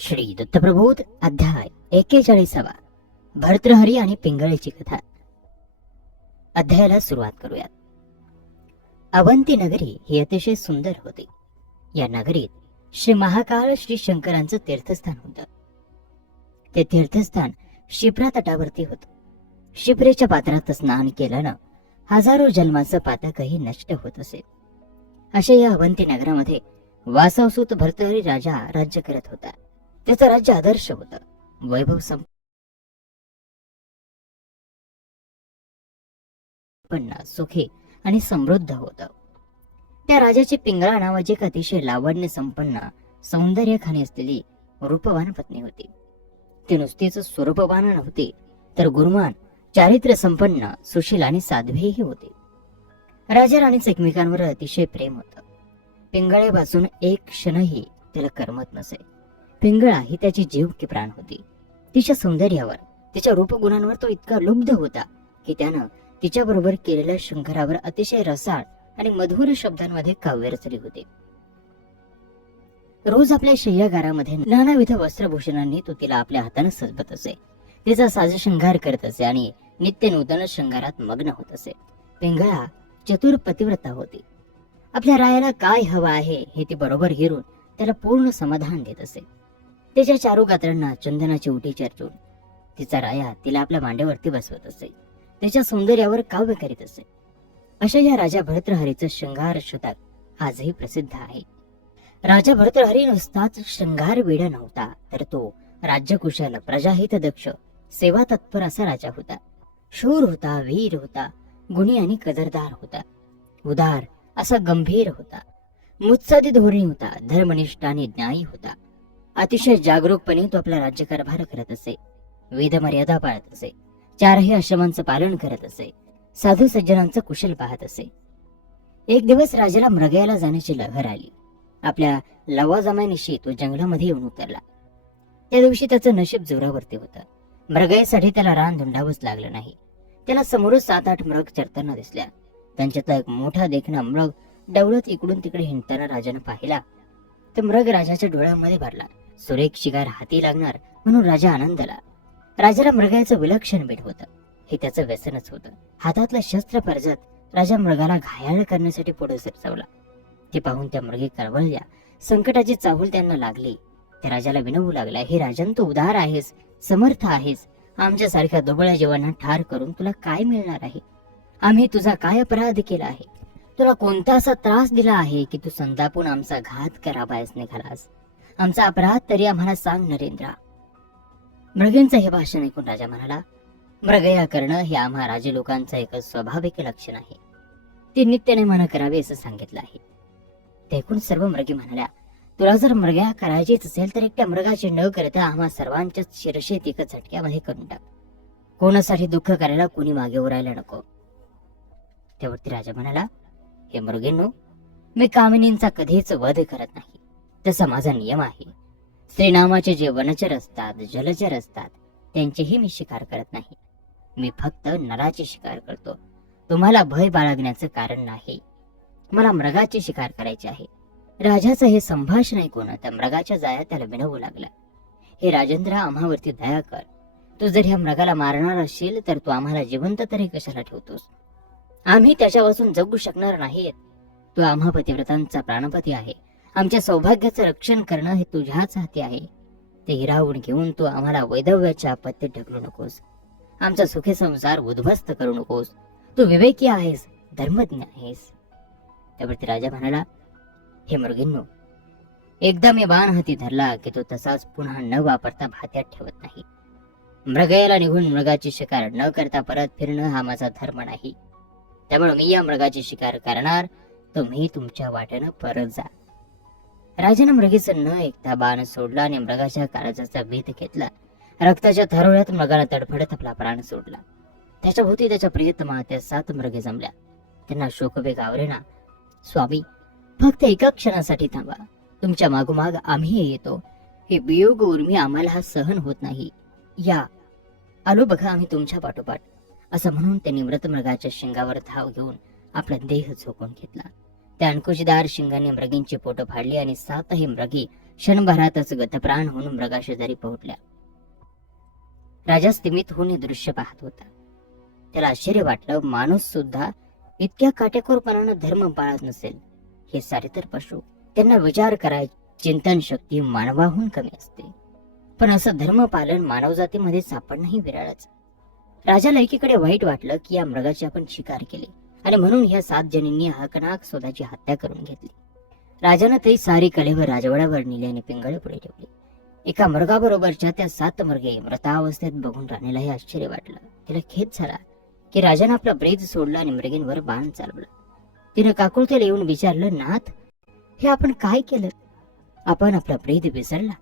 श्री दत्तप्रबोध अध्याय 41. भर्तृहरी आणि पिंगळेची कथा. अध्यायाला सुरुवात करूयात. अवंती नगरी ही अतिशय सुंदर होती. या नगरीत श्री महाकाळ श्री शंकरांचं तीर्थस्थान होतं. ते तीर्थस्थान शिप्रा तटावरती होतं. शिप्रेच्या पात्रात स्नान केल्यानं हजारो जन्माचं पातकही नष्ट होत असे. अशा या अवंती नगरामध्ये वासवसूत भर्तृहरी राजा राज्य करत होता. त्याचं राज्य आदर्श होतं, वैभव संपन्न, सुखी आणि समृद्ध होतं. त्या राजाची पिंगळा नावाची एक अतिशय लावण्य संपन्न, सौंदर्यखानी असलेली रूपवान पत्नी होती. ती नुसतीच स्वरूपवान नव्हती, तर गुणवान, चारित्र्य संपन्न, सुशील आणि साध्वीही होती. राजा राणीचं एकमेकांवर अतिशय प्रेम होतं. पिंगळेपासून एक क्षणही त्याला करमत नसे. पिंगळा ही त्याची जीव की प्राण होती. तिच्या सौंदर्यावर, तिच्या रूपगुणांवर तो इतका लुब्ध होता की त्यानं तिच्याबरोबर केलेल्या शंकरावर अतिशय रसाळ आणि मधुर शब्दांमध्ये काव्य रचली होती. रोज आपल्या शय्यागारामध्ये नानाविध वस्त्रभूषणांनी तो तिला आपल्या हाताने सजवत असे. तिचा साज शृंगार करत असे आणि नित्य नूतन शृंगारात मग्न होत असे. पिंगळा चतुर पतिव्रता होती. आपल्या रायाला काय हवं आहे हे ती बरोबर हेरून त्याला पूर्ण समाधान देत असे. त्याच्या चारू गात्रांना चंदनाची उटी चर्चून तिचा राया तिला आपल्या मांड्यावरती बसवत असे. त्याच्या सौंदर्यावर काव्य करीत असे. अशा या राजा भर्तृहरीचं शृंगार शतक आजही प्रसिद्ध आहे. राजा भर्तृहरी नुसताच शृंगार वेडा नव्हता, तर तो राज्यकुशल, प्रजाहित दक्ष, सेवा तत्पर असा राजा होता. शूर होता, वीर होता, गुणी आणि कदरदार होता. उदार असा गंभीर होता. मुत्सदी धोरणी होता. धर्मनिष्ठ आणि न्यायी होता. अतिशय जागरूकपणे तो आपला राज्यकारभार करत असे. वेद मर्यादा पाळत असे. चारही आश्रमांचं पालन करत असे. साधू सज्जनांचं कुशल पाहत असे. एक दिवस राजाला मृगयाला जाण्याची लहर आली. आपल्या लवाजमानिशी तो जंगलामध्ये येऊन उतरला. त्या दिवशी त्याचं नशीब जोरावरती होतं. मृगयासाठी त्याला रान धुंडावंच लागलं नाही. त्याला समोरच 7-8 मृग चरताना दिसल्या. त्यांच्यातला एक मोठा देखणा मृग डवळत इकडून तिकडे हिंडताना राजानं पाहिला. तर मृग राजाच्या डोळ्यामध्ये भरला. सुरेख शिकार हाती लागणार म्हणून राजा आनंदला. राजाला मृगाचं विलक्षण भेट होतं. हे त्याचं व्यसनच होतं. हातातलं शस्त्र परजत राजा मृगाला घायाळ करण्यासाठी पुढे सरसावला. ते पाहून त्या मृगे कळवळल्या. संकटाची चाहूल त्यांना लागली. त्या राजाला विनवू लागला, हे राजन, तू उदार आहेस, समर्थ आहेस. आमच्यासारख्या दुबळ्या जीवांना ठार करून तुला काय मिळणार आहे? आम्ही तुझा काय अपराध केला आहे? तुला कोणता असा त्रास दिला आहे की तू संतापून आमचा घात करावयास निघालास? आमचा अपराध तरी आम्हाला सांग नरेंद्रा. मृगेंचं हे भाषण ऐकून राजा म्हणाला, मृगया करणं हे आम्हा राजे लोकांचं एक स्वाभाविक लक्षण आहे. ते नित्याने मन करावे असं सांगितलं आहे. ते ऐकून सर्व मृगी म्हणाल्या, तुला जर मृगया करायचीच असेल तर एकट्या मृगाची न करता आम्हा सर्वांच्या शिरशेत एका झटक्यामध्ये करून टाक. कोणासाठी दुःख करायला कोणी मागे उरायला नको. त्यावरती राजा म्हणाला, हे मृगेंनो, मी कामिनींचा कधीच वध करत नाही. तसा माझा नियम आहे. श्रीनामाचे जे वनचर असतात, जलचर असतात, त्यांचेही मी शिकार करत नाही. मी फक्त नराची शिकार करतो. तुम्हाला भय बाळगण्याचं कारण नाही. मला मृगाची शिकार करायची आहे. राजाचं हे संभाषण ऐकून त्या मृगाच्या जाया त्याला विनवू लागला, हे राजेंद्र, आम्हावरती दया कर. तू जर ह्या मृगाला मारणार असशील तर तू आम्हाला जिवंत तरी कशाला ठेवतोस? आम्ही त्याच्यापासून जगू शकणार नाहीत. तू आम्हा पतिव्रतांचा प्राणपती आहे. आमच्या सौभाग्याचं रक्षण करणं हे तुझ्याच हाती आहे. ते हिरावून घेऊन तू आम्हाला वैधव्याच्या आपत्तीत ढकलू नकोस. आमचा सुखी संसार उद्ध्वस्त करू नकोस. तू विवेकी आहेस, धर्मज्ञ आहेस. त्यावरती राजा म्हणाला, हे मृगींनो, एकदा मी बाण हाती धरला की तो तसाच पुन्हा न वापरता भात्यात ठेवत नाही. मृगयाला निघून मृगाची शिकार न करता परत फिरणं हा माझा धर्म नाही. त्यामुळे मी या मृगाची शिकार करणार, तुम्ही तुमच्या वाटेनं परत जा. राजानं मृगेचं न ऐकता बाण सोडला आणि मृगाच्या काळजाचा वेध घेतला. रक्ताच्या थरोळ्यात मृगाला तडफडत आपला प्राण सोडला. त्याच्या भोवती त्याच्या प्रियतमा त्या 7 मृगे जमल्या. त्यांना शोकवेग आवरेना. स्वामी, फक्त एका क्षणासाठी थांबा. तुमच्या मागोमाग आम्ही येतो. हे वियोग उर्मी आम्हाला हा सहन होत नाही. या, आलो बघा आम्ही तुमच्या पाठोपाठ. असं म्हणून त्यांनी मृत मृगाच्या शिंगावर धाव घेऊन आपला देह झोकून घेतला. त्या अंकुशदार शिंगाने मृगींची पोटं फाडली आणि 7ही मृगी क्षणभरातच गतप्राण होऊन मृगाशेजारी पोहोचल्या. राजा स्तिमित होऊन हे दृश्य पाहत होता. त्याला आश्चर्य वाटलं, माणूस सुद्धा इतक्या काटेकोरपणानं धर्म पाळत नसेल. हे सारे तर पशु, त्यांना विचार करायची चिंतन शक्ती मानवाहून कमी असते. पण असं धर्मपालन मानवजातीमध्ये सापडणंही विरळच. राजाला एकीकडे वाईट वाटलं की या मृगाची आपण शिकार केली आणि म्हणून ह्या 7 जणींनी हकनाक स्वतःची हत्या करून घेतली. राजानं ते सारी कलेवर राजवाड्यावर नेली आणि पिंगळे पुढे ठेवली. एका मृगाबरोबरच्या त्या 7 मृगे मृतावस्थेत बघून राणीलाही आश्चर्य वाटलं. तिला खेद झाला की राजानं आपला ब्रेद सोडला आणि मृगींवर बाण चालवला. तिनं काकुळतेला येऊन विचारलं, नाथ, हे आपण काय केलं? आपण आपला ब्रेद विसरला?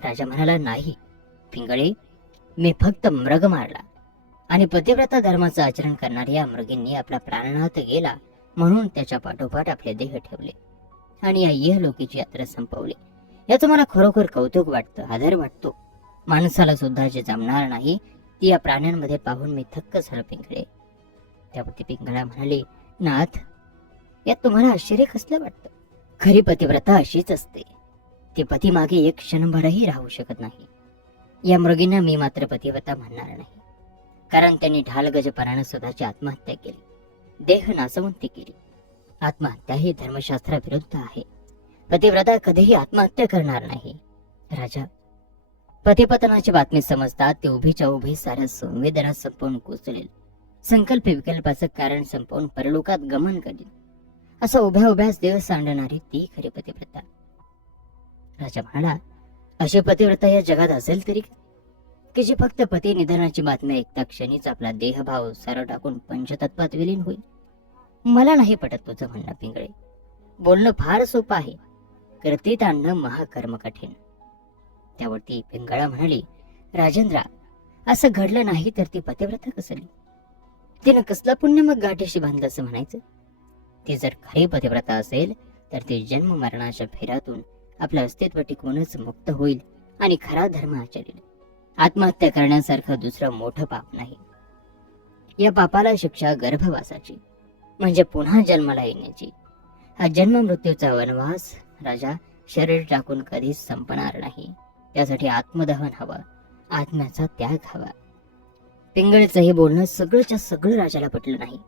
राजा म्हणाला, नाही पिंगळे, मी फक्त मृग मारला आणि पतिव्रता धर्माचं आचरण करणाऱ्या या मृगींनी आपला प्राणनाथ गेला म्हणून त्याच्या पाठोपाठ आपले देह ठेवले आणि या इहलोकीची यात्रा संपवली. याचं मला खरोखर कौतुक वाटतं, आदर वाटतो. माणसाला सुद्धा जे जमणार नाही ती या प्राण्यांमध्ये पाहून मी थक्क झालो पिंगळे. त्यावरती पिंगळा म्हणाली, नाथ, यात तुम्हाला आश्चर्य कसलं वाटतं? खरी पतिव्रता अशीच असते. ती पती मागे एक क्षणभरही राहू शकत नाही. या मृगींना मी मात्र पतिव्रता म्हणणार नाही, कारण त्यांनी ढालगजपणानं स्वतःची आत्महत्या केली, देह नासवून ती केली. आत्महत्या ही धर्मशास्त्राविरुद्ध आहे. पतिव्रता कधीही आत्महत्या करणार नाही. राजा, पतिपतनाची बातमी समजतात ते उभीच्या उभी साऱ्या संवेदना संपवून कोसळेल, संकल्प विकल्पाचं कारण संपवून परलोकात गमन करेल. असं उभ्या उभ्याच देव सांडणारी ती खरी पतिव्रता. राजा म्हणाला, अशी पतिव्रता या जगात असेल तरी की जी फक्त पती निधनाची बातमी ऐकता क्षणीच आपला देहभाव सारा टाकून पंचतत्वात विलीन होईल? मला नाही पटत तुझं म्हणणं पिंगळे. बोलणं फार सोपं आहे, कृतीत आणणं महाकर्म कठीण. त्यावरती पिंगळा म्हणाली, राजेंद्रा, असं घडलं नाही तर ती पतिव्रता कसली? तिनं कसलं पुण्य मग गाठीशी बांधलं असं म्हणायचं? ती जर खरी पतिव्रता असेल तर ती जन्म मरणाच्या फेऱ्यातून आपलं अस्तित्व टिकवूनच मुक्त होईल आणि खरा धर्म आचरेल. आत्महत्या करण्यासारखं दुसरं मोठं पाप नाही. या पापाला शिक्षा गर्भवासाची, म्हणजे पुन्हा जन्माला येण्याची. हा जन्म मृत्यूचा वनवास राजा शरीर टाकून कधीच संपणार नाही. त्यासाठी आत्मदहन हवं, आत्म्याचा त्याग हवा. पिंगळीचं हे बोलणं सगळंच्या सगळं राजाला पटलं नाही,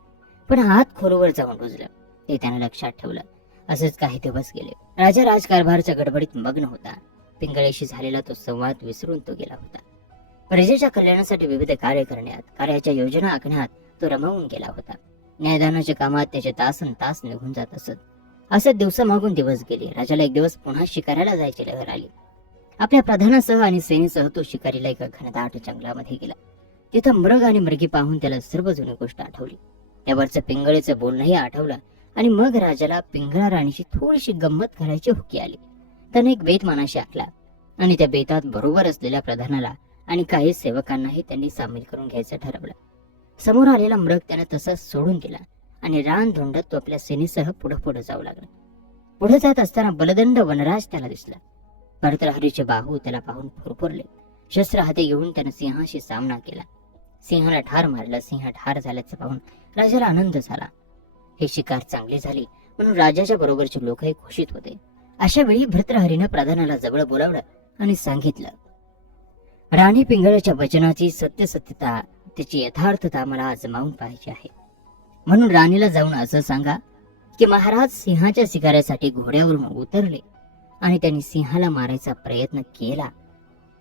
पण हात खोलवर जाऊन रुजलं. ते त्याने लक्षात ठेवलं. असेच काही दिवस गेले. राजा राजकारभारच्या गडबडीत मग्न होता. पिंगळेशी झालेला तो संवाद विसरून तो गेला होता. प्रजेच्या कल्याणासाठी विविध कार्य करण्यात, कार्याच्या योजना आखण्यात तो रमवून गेला होता. न्यायदानाच्या कामात त्याचे तासन तास निघून जात असत. असे दिवस मागून दिवस गेले. राजाला एक दिवस पुन्हा शिकारीला जायची लहर आली. आपल्या प्रधानासह आणि सेनेसह तो शिकारीला एका घनदाट जंगलामध्ये गेला. तिथं मृग आणि मृगी पाहून त्याला सर्व जुनी गोष्ट आठवली. त्यावरचं पिंगळेचं बोलणंही आठवलं आणि मग राजाला पिंगळा राणीची थोडीशी गंमत करायची हुकी आली. त्याने एक बेत मनाशी आखला आणि त्या बेतात बरोबर असलेल्या प्रधानाला आणि काही सेवकांनाही त्यांनी सामील करून घ्यायचं ठरवलं. समोर आलेला मृग त्याने तसाच सोडून दिला आणि रान धोंडत तो आपल्या सेनेसह पुढे जाऊ लागला. पुढे जात असताना बलदंड वनराज त्याला दिसला. भर्तृहरीचे बाहू त्याला पाहून फुरफुरले. शस्त्र हाती घेऊन त्याने सिंहाशी सामना केला. सिंहाला ठार मारला. सिंह ठार झाल्याचं पाहून राजाला आनंद झाला. हे शिकार चांगली झाली म्हणून राजाच्या बरोबरचे लोकही खुशीत होते. अशा वेळी भर्तृहरीनं प्रधानाला जवळ बोलावलं आणि सांगितलं, राणी पिंगळाच्या वचनाची सत्यसत्यता, त्याची यथार्थता मला आजमावून पाहायची आहे. म्हणून राणीला जाऊन असं सांगा की महाराज सिंहाच्या शिकाऱ्यासाठी घोड्यावरून उतरले आणि त्यांनी सिंहाला मारायचा प्रयत्न केला,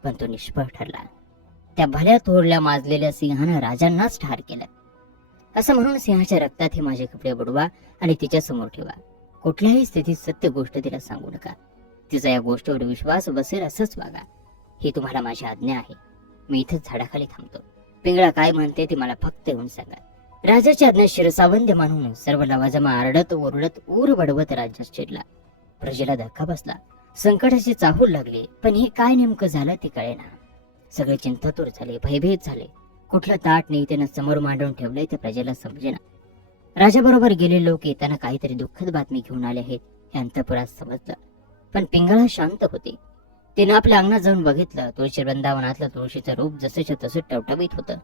पण तो निष्फळ ठरला. त्या भल्या थोरल्या माजलेल्या सिंहानं राजांनाच ठार केलं. असं म्हणून सिंहाच्या रक्तात हे माझे कपडे बुडवा आणि तिच्या समोर ठेवा. कुठल्याही स्थितीत सत्य गोष्ट तिला सांगू नका. तिचा या गोष्टीवर विश्वास बसेल असंच वागा. ही तुम्हाला माझी आज्ञा आहे. मी इथंच झाडाखाली थांबतो. पिंगळा काय म्हणते ते मला फक्त येऊन सांगा. राजाची आज्ञा शिरसावंद्य मानून सर्व लवाजमा आरडत ओरडत ऊर वडवत राज्यात शिरला. प्रजेला धक्का बसला. संकटाची चाहूल लागली. पण हे काय नेमकं झालं ते कळेना. सगळे चिंतातूर झाले, भयभीत झाले. कुठलं ताट नेत्यानं समोर मांडून ठेवलंय ते प्रजेला समजेना. राजाबरोबर गेले लोक येताना काहीतरी दुःखद बातमी घेऊन आले आहेत हे अंतपुरात समजलं. पण पिंगळा शांत होते. तिनं आपल्या अंगणात जाऊन बघितलं. तुळशी वृंदावनातलं तुळशीचं रूप जसेच्या तसं टवटवीत होतं.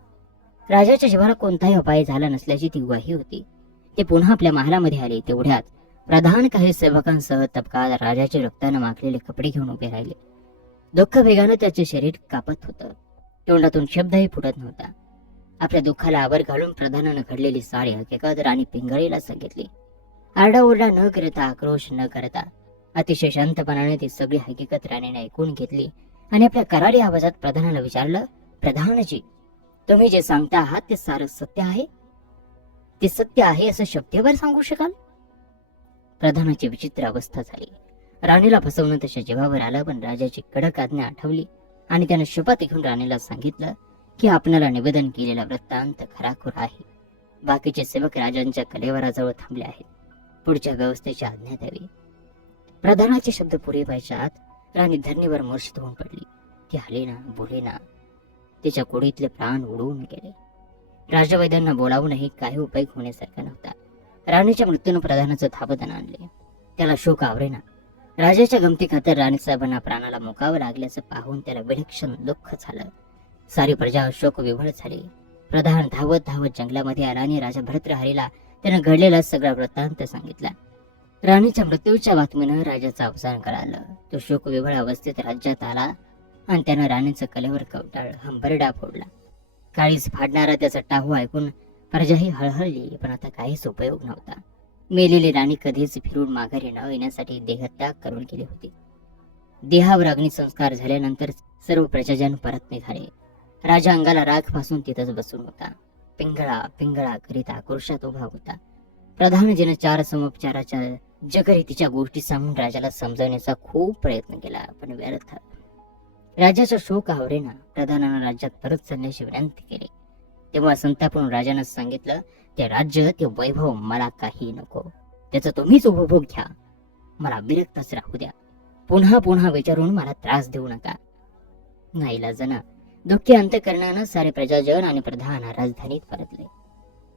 राजाच्या जीवाला कोणताही उपाय झाला नसल्याची ती ग्वाही होती. ते पुन्हा आपल्या महालामध्ये आले. तेवढ्यात प्रधान काही सेवकांसह तबकात राजाचे रक्तानं माखलेले कपडे घेऊन उभे राहिले. दुःख वेगानं त्याचे शरीर कापत होतं. तोंडातून शब्दही फुटत नव्हता. आपल्या दुःखाला आवर घालून प्रधानानं घडलेली सारी हकीकत राणी पिंगळीला सांगितली. आरडाओरडा न करता, आक्रोश न करता, अतिशय शांतपणाने ती सगळी हकीकत राणीने ऐकून घेतली आणि आपल्या करारी आवाजात प्रधानाला विचारलं, प्रधानजी, तुम्ही जे सांगता आहात ते सारं सत्य आहे? ते सत्य आहे असं शब्दावर सांगू शकाल? प्रधानाची विचित्र अवस्था झाली. राणीला फसवणं त्याच्या जीवावर आलं, पण राजाची कडक आज्ञा आठवली आणि त्याने शपथ घेऊन राणीला सांगितलं की आपणाला निवेदन केलेला वृत्तांत खराखुरा आहे. बाकीचे सेवक राजांच्या कलेवराजवळ थांबले आहेत. पुढच्या व्यवस्थेची आज्ञा द्यावी. प्रधानाचे शब्द पुरे व्हायच्या आत राणी धरणीवर मूर्छित होऊन पडली. ती हलेना बोलेना. तिच्या कोडीतले प्राण उडवून गेले. राजवैद्यांना बोलावूनही काही उपयोग होण्यासारखा नव्हता. राणीच्या मृत्यूने प्रधानाचं धाबदन आणले. त्याला शोक आवरेना. राजाच्या गमती खातर राणीसाहेबांना प्राणाला मुकावं लागल्याचं पाहून त्याला विलक्षण दुःख झालं. सारी प्रजा शोक विव्हळ झाली. प्रधान धावत धावत जंगलामध्ये आला आणि राजा भरतहरीला त्यानं घडलेला सगळा वृत्तांत सांगितला. राणीच्या मृत्यूच्या बातमीनं राजाचं अवसान कळालं. तो शोक विव्हळ अवस्थेत राज्यात आला आणि त्यानं राणीचं कलेवर कवटाळ हंबरडा फोडला. काळीज फाडणारा त्याचा टाहू ऐकून प्रजाही हळहळली, पण आता काहीच उपयोग नव्हता. मेलेली राणी कधीच फिरून माघारी न येण्यासाठी देहत्याग करून गेली होती. देहावर अग्निसंस्कार झाल्यानंतर सर्व प्रजाजन परत निघाले. राजा अंगाला राख पासून तिथंच बसून होता. पिंगळा पिंगळा करीत आक्रोशात उभा होता. प्रधानजीने 4 समुपचाराच्या जगरीतीच्या गोष्टी सांगून राजाला समजवण्याचा खूप प्रयत्न केला, पण व्यर्थ. राजाचा शोक आवरेना. प्रधानानं राज्यात परत चालण्याची विनंती केली. तेव्हा संतापून राजानं सांगितलं, ते राज्य, ते वैभव मला काही नको. त्याचा तुम्हीच उपभोग घ्या. मला विरक्तच राहू द्या. पुन्हा पुन्हा विचारून मला त्रास देऊ नका. नाईलाजानं दुःखी अंतःकरणानं सारे प्रजाजन आणि प्रधान राजधानीत परतले.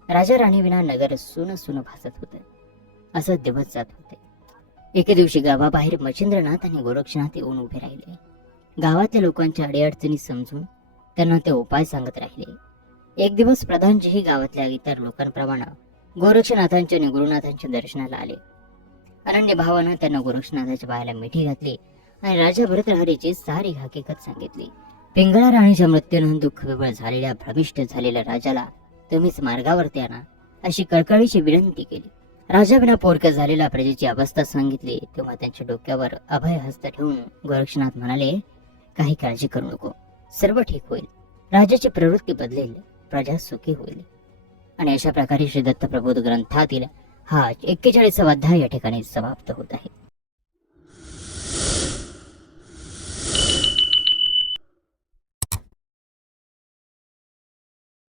राजा राणी विना नगर सुन सुन भासत होते. असं दिवस जात होते. एके दिवशी गावाबाहेर मच्छिंद्रनाथ आणि गोरक्षनाथ येऊन उभे राहिले. गावातल्या लोकांच्या अडीअडचणी समजून त्यांना ते उपाय सांगत राहिले. एक दिवस प्रधानजीही गावातल्या इतर लोकांप्रमाणे गोरक्षनाथांच्या आणि गुरुनाथांच्या दर्शनाला आले. अनन्य भावानं त्यांना गोरक्षनाथाच्या पायाला मिठी घातली आणि राजा भरतहरीची सारी हकीकत सांगितली. पिंगळा राणीच्या मृत्यूनं दुःख विवळ झालेल्या, भ्रमिष्ट झालेल्या राजाला तुम्हीच मार्गावरती आणा अशी कळकळीची विनंती केली. राजा विना पोरक झालेल्या प्रजेची अवस्था सांगितली. तेव्हा त्यांच्या डोक्यावर अभय हस्त ठेवून गोरक्षनाथ म्हणाले, काही काळजी करू नको, सर्व ठीक होईल. राजाची प्रवृत्ती बदलेल, प्रजा सुखी होईल. आणि अशा प्रकारे श्री दत्त प्रबोध ग्रंथातील हा 41वा अध्याय या ठिकाणी समाप्त होत आहे.